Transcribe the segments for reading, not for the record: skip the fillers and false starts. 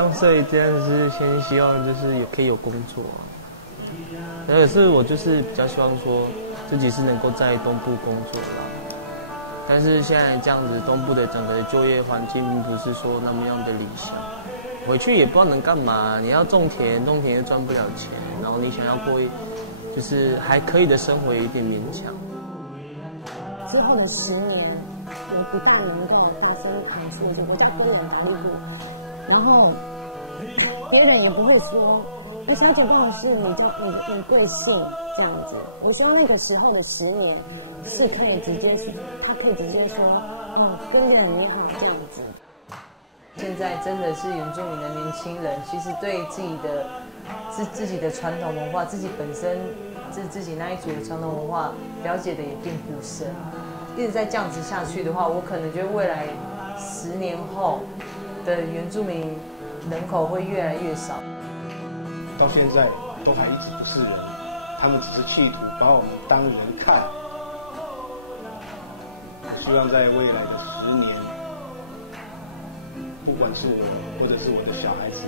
23岁，真的是先希望就是也可以有工作啊。可是我就是比较希望说自己是能够在东部工作啦。但是现在这样子，东部的整个就业环境并不是说那么样的理想。回去也不知道能干嘛，你要种田又赚不了钱，然后你想要过就是还可以的生活，有一点勉强。之后的10年，我不但能够大声喊出这个叫哥伦法律部，然后别人也不会说吴小姐不好意思，你贵姓这样子。我希望那个时候的10年是可以直接说，他可以直接说，哥伦你好这样子。现在真的是原住民的年轻人，其实对自己的传统文化，自己本身自己那一族的传统文化了解的也并不深。一直在这样子下去的话，我可能觉得未来10年后的原住民人口会越来越少。到现在都还一直不是人，他们只是企图把我们当人看。我希望在未来的10年，不管是我或者是我的小孩子，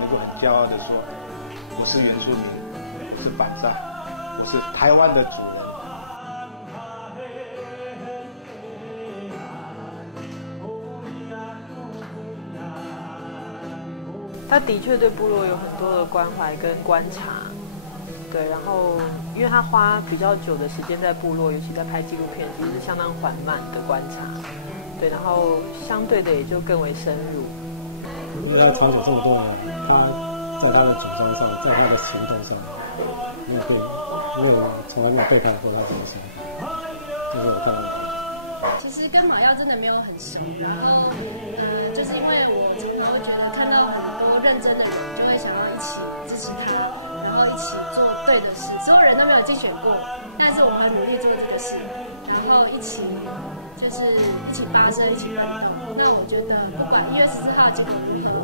能够很骄傲的说，我是原住民，我是板上，我是台湾的主人。他的确对部落有很多的关怀跟观察，对，然后因为他花比较久的时间在部落，尤其在拍纪录片，其实是相当缓慢的观察，对，然后相对的也就更为深入。因为他长久这么多年，他在他的主张上，在他的行动上，没有从来没有背叛过他这个想法，这是我看到的。其实跟马耀真的没有很熟，然后就是因为我常常会觉得看到很多认真的人，就会想要一起支持他，然后一起做对的事。所有人都没有竞选过，但是我们很努力做这个事，然后一起发声，一起奋斗。那我觉得不管1月14号结果如何，